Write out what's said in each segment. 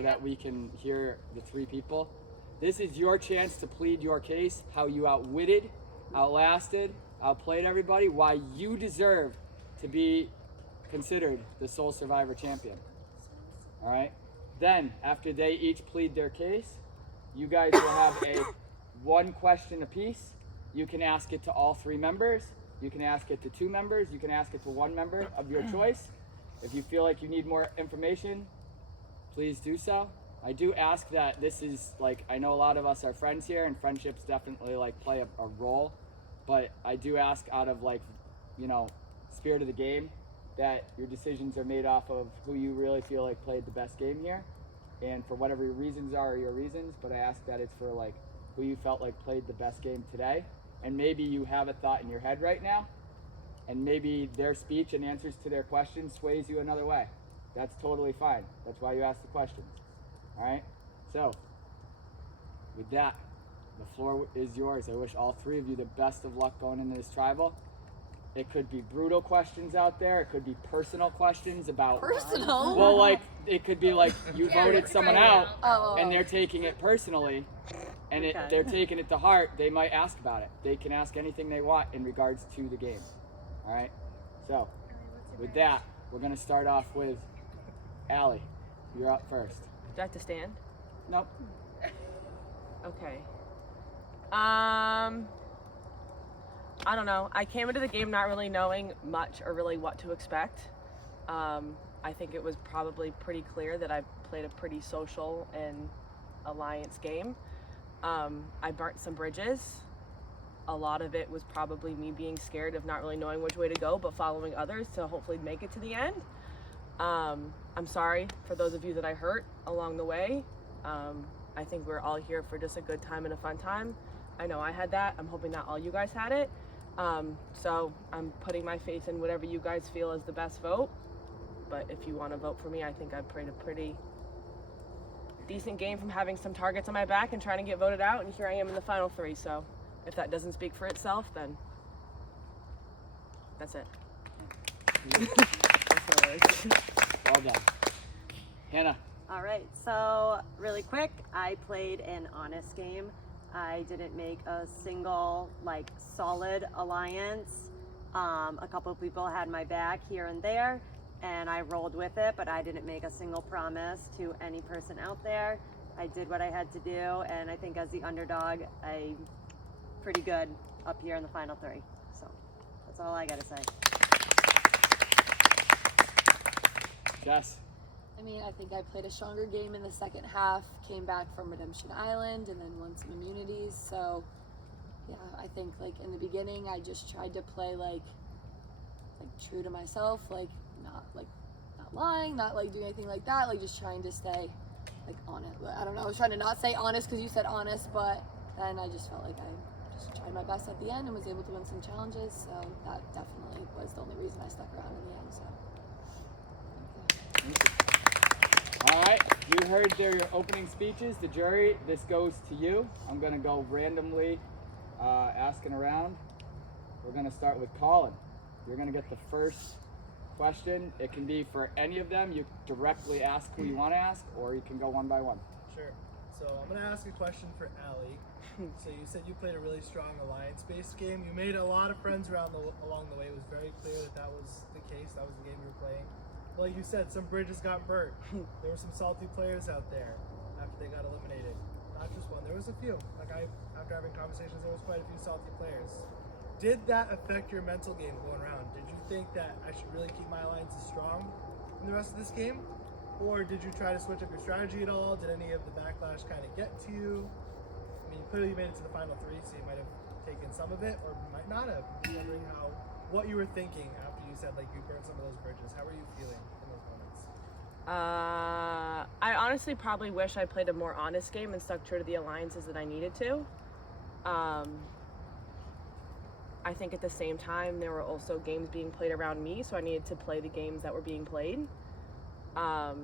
so that we can hear the three people. This is your chance to plead your case, how you outwitted, outlasted, outplayed everybody, why you deserve to be considered the sole survivor champion. All right? Then, after they each plead their case, you guys will have a one question apiece. You can ask it to all three members. You can ask it to two members. You can ask it to one member of your choice. If you feel like you need more information, please do so. I do ask that this is like, I know a lot of us are friends here and friendships definitely like play a role, but I do ask out of like, you know, spirit of the game that your decisions are made off of who you really feel like played the best game here. And for whatever your reasons are your reasons, but I ask that it's for like who you felt like played the best game today. And maybe you have a thought in your head right now, and maybe their speech and answers to their questions sways you another way. That's totally fine. That's why you ask the questions. All right? So, with that, the floor is yours. I wish all three of you the best of luck going into this tribal. It could be brutal questions out there. It could be personal questions about... Personal? Well, like, it could be like you voted someone out and they're taking it personally and they're taking it to heart. They might ask about it. They can ask anything they want in regards to the game. All right? So, with that, we're going to start off with Allie. You're up first. Do I have to stand? Nope. Okay. I don't know. I came into the game not really knowing much or really what to expect. I think it was probably pretty clear that I played a pretty social and alliance game. I burnt some bridges. A lot of it was probably me being scared of not really knowing which way to go, but following others to hopefully make it to the end. I'm sorry for those of you that I hurt along the way. I think we're all here for just a good time and a fun time. I know I had that. I'm hoping not all you guys had it. So I'm putting my faith in whatever you guys feel is the best vote. But if you want to vote for me, I think I played a pretty decent game from having some targets on my back and trying to get voted out. And here I am in the final three. So if that doesn't speak for itself, then that's it. Well done. Hannah. All right, so really quick, I played an honest game. I didn't make a single like solid alliance. A couple of people had my back here and there, and I rolled with it, but I didn't make a single promise to any person out there. I did what I had to do, and I think as the underdog, I'm pretty good up here in the final three. So that's all I gotta say. Jess. I mean, I think I played a stronger game in the second half, came back from Redemption Island, and then won some immunities. So, yeah, I think, like, in the beginning, I just tried to play, like true to myself, like, not lying, not, like, doing anything like that, like, just trying to stay, like, honest. I don't know, I was trying to not say honest because you said honest, but then I just felt like I just tried my best at the end and was able to win some challenges, so that definitely was the only reason I stuck around in the end, so. Thank you. All right, you heard their opening speeches. The jury, this goes to you. I'm going to go randomly asking around. We're going to start with Colin. You're going to get the first question. It can be for any of them. You directly ask who you want to ask, or you can go one by one. Sure. So I'm going to ask a question for Allie. So you said you played a really strong alliance-based game. You made a lot of friends along the way. It was very clear that was the case. That was the game you were playing. Like you said, some bridges got burnt. There were some salty players out there after they got eliminated. Not just one, there was a few. After having conversations, there was quite a few salty players. Did that affect your mental game going around? Did you think that I should really keep my alliances strong in the rest of this game? Or did you try to switch up your strategy at all? Did any of the backlash kind of get to you? I mean, clearly you made it to the final three, so you might have taken some of it, or might not have. I'm wondering what you were thinking after you said like you burned some of those bridges. How were you feeling in those moments? I honestly probably wish I played a more honest game and stuck true to the alliances that I needed to. I think at the same time there were also games being played around me, so I needed to play the games that were being played. Yeah.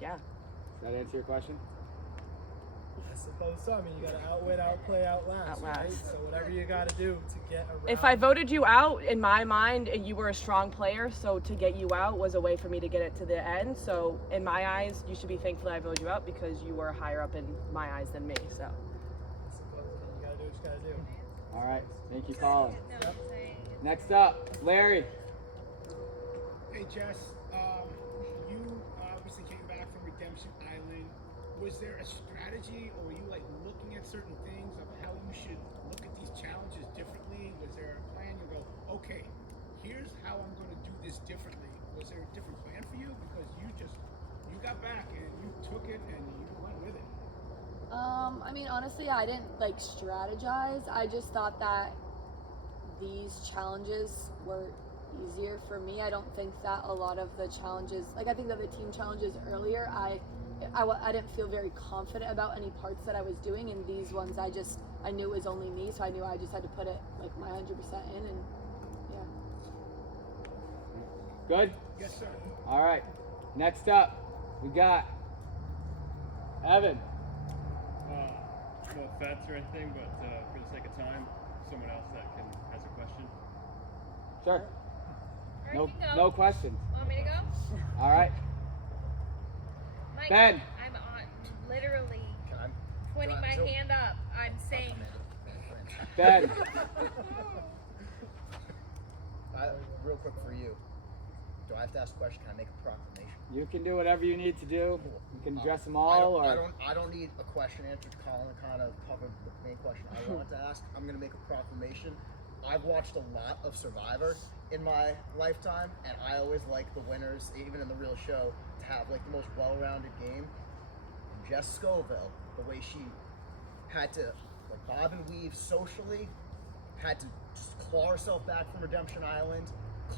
Does that answer your question? I suppose so. I mean, you got to outwit, outplay, outlast. Right? Outlast. So whatever you got to do to get around. If I voted you out, in my mind, you were a strong player, so to get you out was a way for me to get it to the end. So in my eyes, you should be thankful I voted you out because you were higher up in my eyes than me. So. I suppose you got to do what you got to do. All right. Thank you, Colin. Yep. Next up, Larry. Hey Jess, you obviously came back from Redemption Island. Was there a strategy, or were you like looking at certain things of how you should look at these challenges differently? Was there a plan? You go, okay, here's how I'm going to do this differently. Was there a different plan for you? Because you got back and you took it and you went with it. I mean, honestly, I didn't like strategize. I just thought that these challenges were easier for me. I don't think that a lot of the challenges, like I think that the team challenges earlier, I didn't feel very confident about any parts that I was doing, and these ones I knew it was only me, so I knew I just had to put it like my 100% in, and yeah. Good? Yes, sir. All right. Next up, we got Evan. No offense or anything, but for the sake of time, someone else that has a question. Sure. All right, No, you can go. no questions. Want me to go? All right. Mike, Ben. I'm on literally Can I? putting my hand up. I'm saying Ben. Real quick for you. Do I have to ask a question? Can I make a proclamation? You can do whatever you need to do. You can address them I all, I don't need a question answered. Colin kind of covered the main question I wanted to ask. I'm going to make a proclamation. I've watched a lot of Survivor in my lifetime, and I always like the winners, even in the real show, to have like the most well-rounded game. Jess Scoville, the way she had to like bob and weave socially, had to just claw herself back from Redemption Island,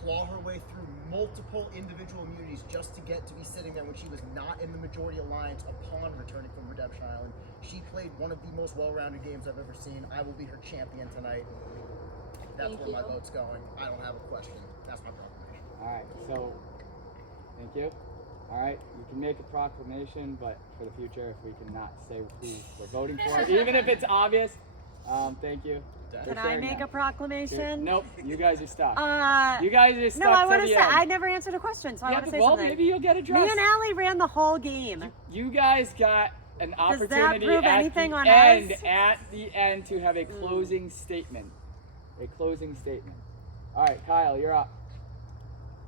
claw her way through multiple individual immunities just to get to be sitting there when she was not in the majority alliance upon returning from Redemption Island. She played one of the most well-rounded games I've ever seen. I will be her champion tonight. That's Thank where my you. vote's going. I don't have a question. That's my proclamation. All right. So, thank you. All right. You can make a proclamation, but for the future, if we cannot say who we're voting for, even if it's obvious, thank you. for Can I sharing make that. a proclamation? Nope. You guys are stuck. Uh, You guys are stuck. no, I want to say, I never answered a question, so I Yeah, want to but say well, something. maybe you'll get Me addressed. and Allie ran the whole game. You guys got an that opportunity prove at anything the on end, us? at the end, to have a closing statement. A closing statement. All right, Kyle, you're up.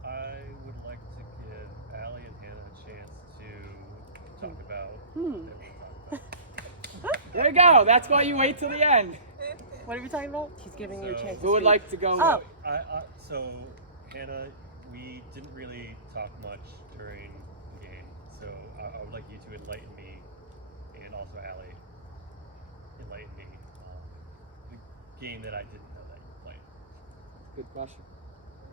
I would like to give Allie and Hannah a chance to talk about Hmm. what they want to talk about. There you go. That's why you wait till the end. What are we talking about? He's giving you a So- chance to Who would speak. like to go? Oh. So Hannah, we didn't really talk much during the game, so I would like you to enlighten me, and also Allie, enlighten me on the game that I didn't know that you played. Good question.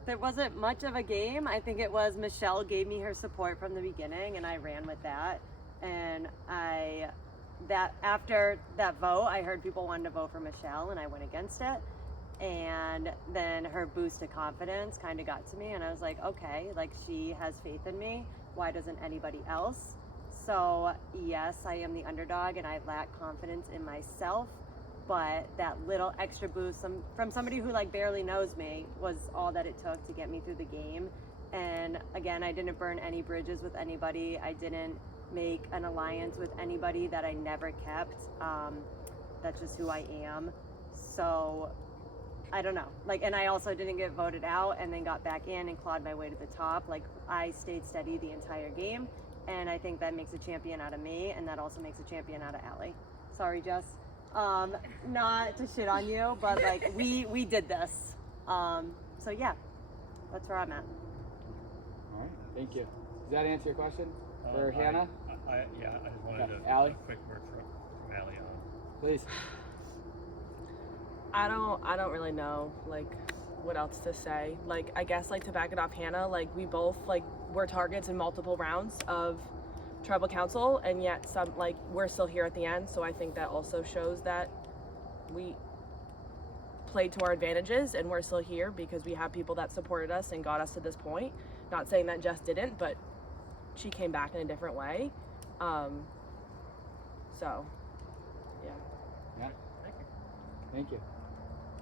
There wasn't much of a game. I think it was Michelle gave me her support from the beginning, and I ran with that. And after that vote, I heard people wanted to vote for Michelle, and I went against it. And then her boost of confidence kind of got to me, and I was like, okay, like she has faith in me. Why doesn't anybody else? So yes, I am the underdog, and I lack confidence in myself. But that little extra boost from somebody who like barely knows me was all that it took to get me through the game. And again, I didn't burn any bridges with anybody. I didn't make an alliance with anybody that I never kept. That's just who I am. So I don't know. Like, and I also didn't get voted out and then got back in and clawed my way to the top. Like, I stayed steady the entire game. And I think that makes a champion out of me, and that also makes a champion out of Allie. Sorry, Jess. Not to shit on you, but like we did this. So yeah, that's where I'm at. All right. Thank you. Does that answer your question for Hannah? I just wanted Okay, to Allie? a quick word from Allie on. Please. I don't really know like what else to say. Like I guess like to back it off Hannah, like we both like were targets in multiple rounds of tribal council, and yet some like we're still here at the end. So I think that also shows that we played to our advantages and we're still here because we have people that supported us and got us to this point. Not saying that Jess didn't, but she came back in a different way. So Yeah. Yeah. Thank you.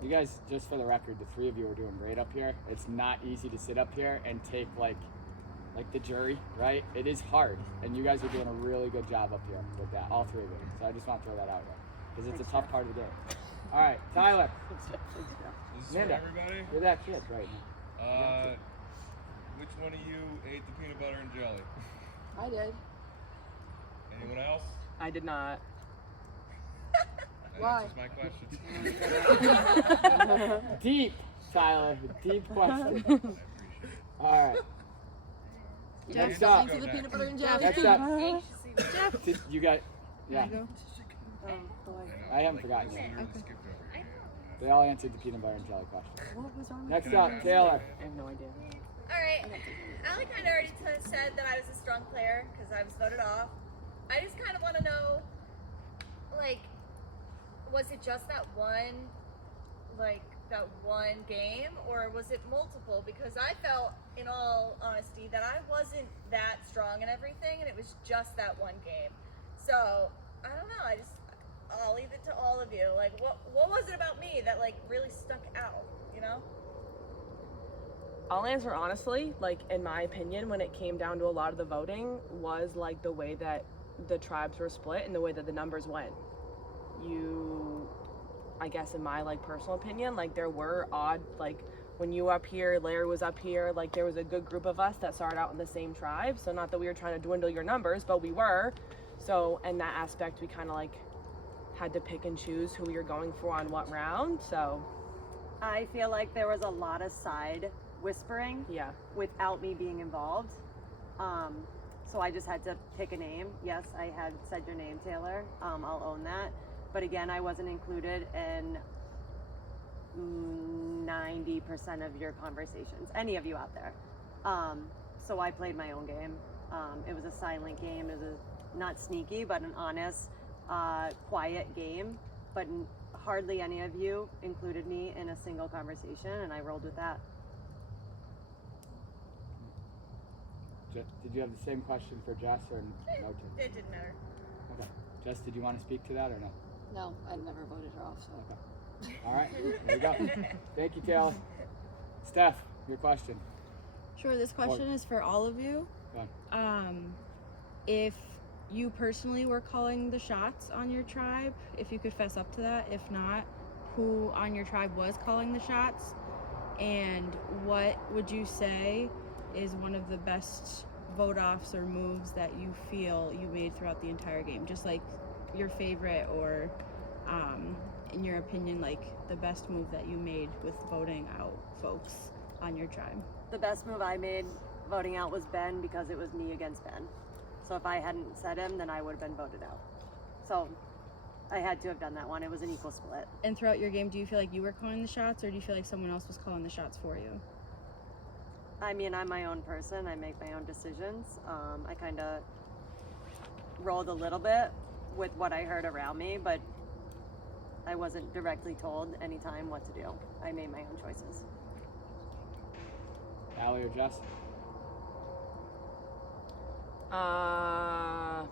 You guys, just for the record, the three of you are doing great up here. It's not easy to sit up here and take like the jury, right? It is hard, and you guys are doing a really good job up here with that, all three of you. So I just want to throw that out there because it's a tough part of the game. All right, Tyler. This is for Amanda, everybody. you're that kid right now. Which one of you ate the peanut butter and jelly? I did. Anyone else? I did not. That Why? answers my question. Deep, Tyler. Deep question. All right. Jeff, Next up. to the peanut butter and jelly. Next up. Anxiously waiting. Did you guys? Yeah. Oh boy. I haven't forgotten you. Literally skipped over I you. know. They all answered the peanut butter and jelly question. What was wrong? Next Can I up, ask? Taylor. I have no idea. All right. Allie kind of already said that I was a strong player because I was voted off. I just kind of want to know, like, was it just that one game, or was it multiple? Because I felt, in all honesty, that I wasn't that strong in everything, and it was just that one game. So I don't know. I'll leave it to all of you. Like, what was it about me that like really stuck out? You know? I'll answer honestly, like in my opinion, when it came down to a lot of the voting, was like the way that the tribes were split and the way that the numbers went. I guess in my like personal opinion, like there were odd, like when you were up here, Larry was up here, like there was a good group of us that started out in the same tribe. So not that we were trying to dwindle your numbers, but we were. So in that aspect, we kind of like had to pick and choose who we were going for on what round. So I feel like there was a lot of side whispering yeah. without me being involved. So I just had to pick a name. Yes, I had said your name, Taylor. I'll own that. But again, I wasn't included in 90% of your conversations, any of you out there. So I played my own game. It was a silent game. It was not sneaky, but an honest, quiet game. But hardly any of you included me in a single conversation, and I rolled with that. Did you have the same question for Jess or no? It didn't matter. Okay. Jess, did you want to speak to that or no? No, I never voted her off. So. Okay. All right. There you go. Thank you, Taylor. Steph, your question. Sure, this question is for all of you. Go on. If you personally were calling the shots on your tribe, if you could fess up to that. If not, who on your tribe was calling the shots? And what would you say is one of the best vote-offs or moves that you feel you made throughout the entire game? Just like your favorite or, in your opinion, like the best move that you made with voting out folks on your tribe. The best move I made voting out was Ben, because it was me against Ben. So if I hadn't said him, then I would have been voted out. So I had to have done that one. It was an equal split. And throughout your game, do you feel like you were calling the shots, or do you feel like someone else was calling the shots for you? I mean, I'm my own person. I make my own decisions. I kind of rolled a little bit with what I heard around me, but I wasn't directly told anytime what to do. I made my own choices. Allie or Jess? I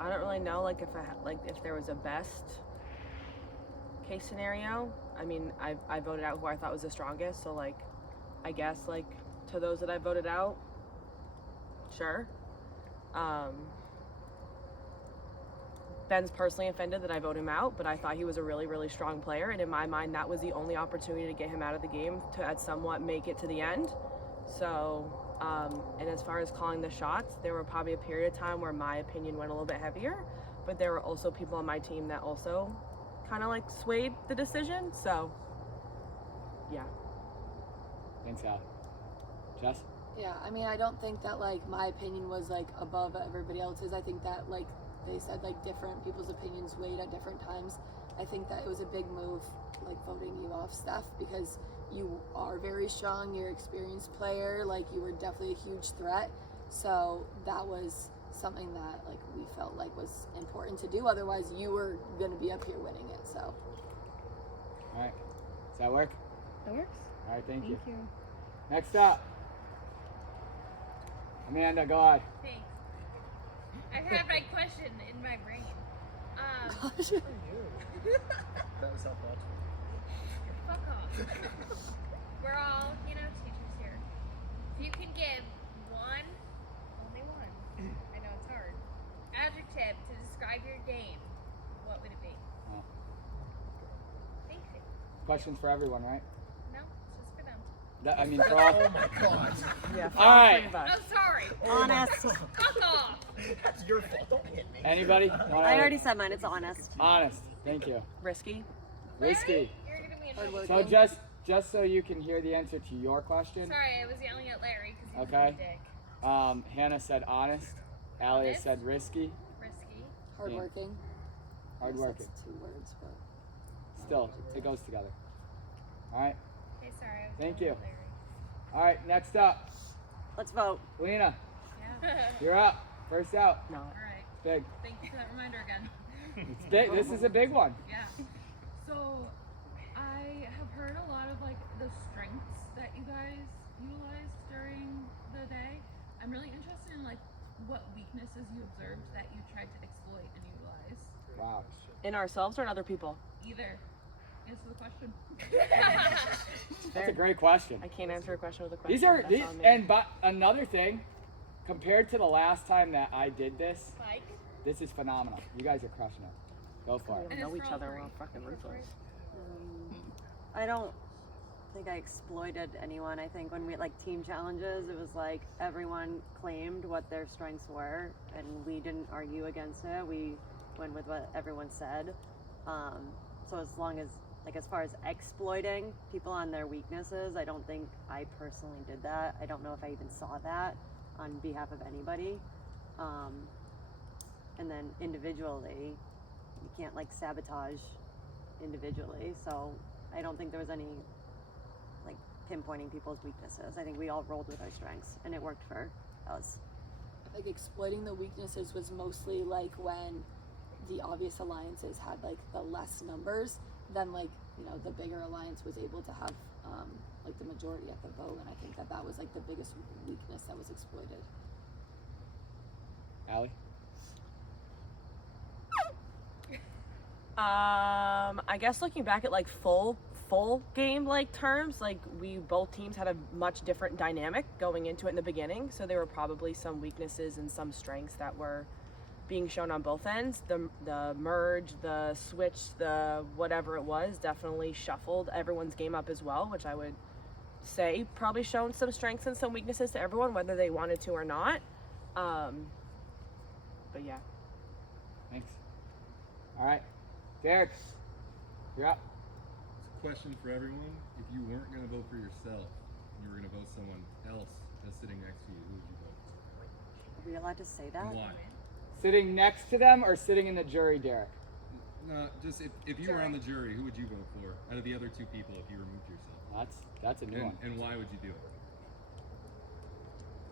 don't really know, like if there was a best case scenario. I mean, I voted out who I thought was the strongest, so like I guess like to those that I voted out, sure. Ben's personally offended that I voted him out, but I thought he was a really, really strong player, and in my mind that was the only opportunity to get him out of the game to at somewhat make it to the end. So and as far as calling the shots, there were probably a period of time where my opinion went a little bit heavier, but there were also people on my team that also kind of like swayed the decision. So yeah. Thanks, Allie. Jess? Yeah, I mean, I don't think that like my opinion was like above everybody else's. I think that like they said like different people's opinions weighed at different times. I think that it was a big move, like voting you off, Steph, because you are very strong. You're an experienced player. Like you were definitely a huge threat. So that was something that like we felt like was important to do. Otherwise, you were gonna be up here winning it. So. All right. Does that work? That works. All right. Thank you. Thank you. Next up. Amanda, go ahead. Thanks. I had my question in my brain. Gosh. That was helpful. Fuck off. We're all, teachers here. If you can give only one, I know it's hard, adjective to describe your game, what would it be? Oh. Thank you. Questions for everyone, right? No, it's just for them. I mean, for all. Oh my god. Yeah. All right. Oh, sorry. Honest. Fuck off. That's your fault. Don't hit me. Anybody? I already said mine. It's honest. Honest. Thank you. Risky. Risky. You're gonna be in Hard trouble. work. So just so you can hear the answer to your question. Sorry, I was yelling at Larry because he's Okay. a dick. Hannah said honest. Allie Honest. said risky. Risky. Hardworking. Hardworking. That's 2 words, but Still, it goes together. All right. Okay, sorry. I was Thank yelling you. at Larry. All right. Next up, Let's vote. Lena. Yeah. You're up. First out. No. All right. Big. Thank you for that reminder again. It's big. This is a big one. Yeah. So, I have heard a lot of like the strengths that you guys utilized during the day. I'm really interested in like what weaknesses you observed that you tried to exploit and utilize. Wow. In ourselves or in other people? Either. Answer the question. That's a great question. I can't answer a question with a question. These are That's on me. and but another thing, compared to the last time that I did this, Mike. this is phenomenal. You guys are crushing it. Go for We it. don't And know it's each for all other. three. We're fucking ruthless. I don't think I exploited anyone. I think when we like team challenges, it was like everyone claimed what their strengths were, and we didn't argue against it. We went with what everyone said. So as long as like as far as exploiting people on their weaknesses, I don't think I personally did that. I don't know if I even saw that on behalf of anybody. And then individually, you can't like sabotage individually. So I don't think there was any like pinpointing people's weaknesses. I think we all rolled with our strengths and it worked for us. like exploiting the weaknesses was mostly like when the obvious alliances had like the less numbers, then like, the bigger alliance was able to have like the majority at the vote, and I think that was like the biggest weakness that was exploited. Allie? I guess looking back at like full game like terms, like we both teams had a much different dynamic going into it in the beginning, so there were probably some weaknesses and some strengths that were being shown on both ends. The merge, the switch, the whatever it was definitely shuffled everyone's game up as well, which I would say probably shown some strengths and some weaknesses to everyone, whether they wanted to or not. But yeah. Thanks. All right. Derek, you're up. It's a question for everyone. If you weren't going to vote for yourself, and you were going to vote someone else that's sitting next to you, who would you vote for? Are we allowed to say that? And why? Sitting next to them or sitting in the jury, Derek? No, just if you were on the jury, who would you vote for out of the other two people if you removed yourself? That's a new one. And why would you do it?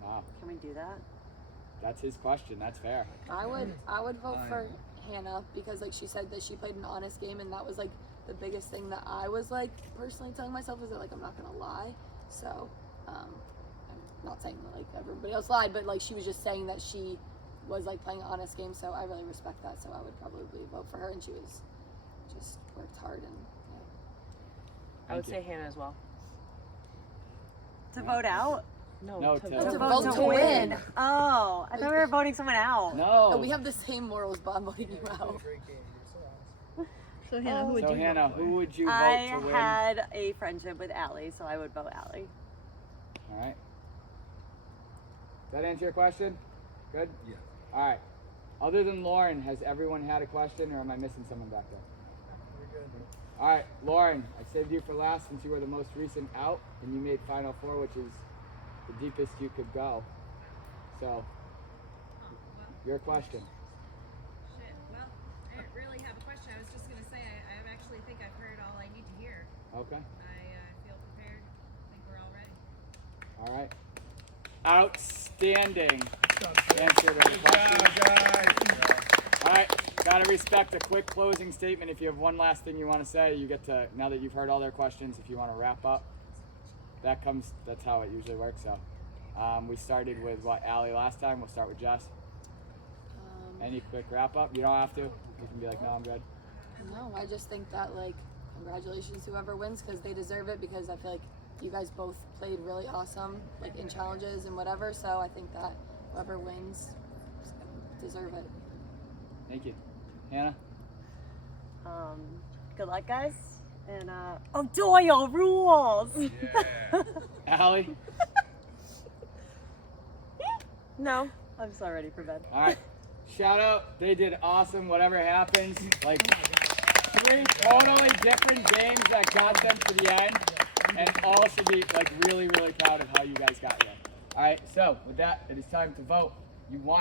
Wow. Can we do that? That's his question. That's fair. I would vote for Hannah because like she said that she played an honest game, and that was like the biggest thing that I was like personally telling myself is that like I'm not gonna lie. So I'm not saying that like everybody else lied, but like she was just saying that she was like playing an honest game, so I really respect that. So I would probably vote for her, and she was just worked hard and I would say Hannah as well. To vote out? No, to vote to win. Oh, I thought we were voting someone out. No. We have the same morals, but I'm voting you out. So Hannah, who would So you Hannah, vote for? who would you vote I to win? had a friendship with Allie, so I would vote Allie. All right. Does that answer your question? Good? Yeah. All right. Other than Lauren, has everyone had a question, or am I missing someone back there? All right, Lauren, I saved you for last since you were the most recent out, and you made Final Four, which is the deepest you could go. So, your question. Shit. Well, I didn't really have a question. I was just going to say I actually think I've heard all I need to hear. Okay. I feel prepared. I think we're all ready. All right. Outstanding answer to the question. All right. Gotta respect a quick closing statement. If you have one last thing you want to say, you get to, now that you've heard all their questions, if you want to wrap up, that's how it usually works. So we started with Allie last time. We'll start with Jess. Any quick wrap up? You don't have to. You can be like, no, I'm good. No, I just think that like congratulations whoever wins because they deserve it because I feel like you guys both played really awesome like in challenges and whatever. So I think that whoever wins deserve it. Thank you. Hannah? Good luck, guys. And Doyle rules. Yeah. Allie? No. I'm so ready for bed. All right. Shout out. They did awesome. Whatever happens. Like 3 totally different games that got them to the end. And all should be like really, really proud of how you guys got here. All right. So with that, it is time to vote. You want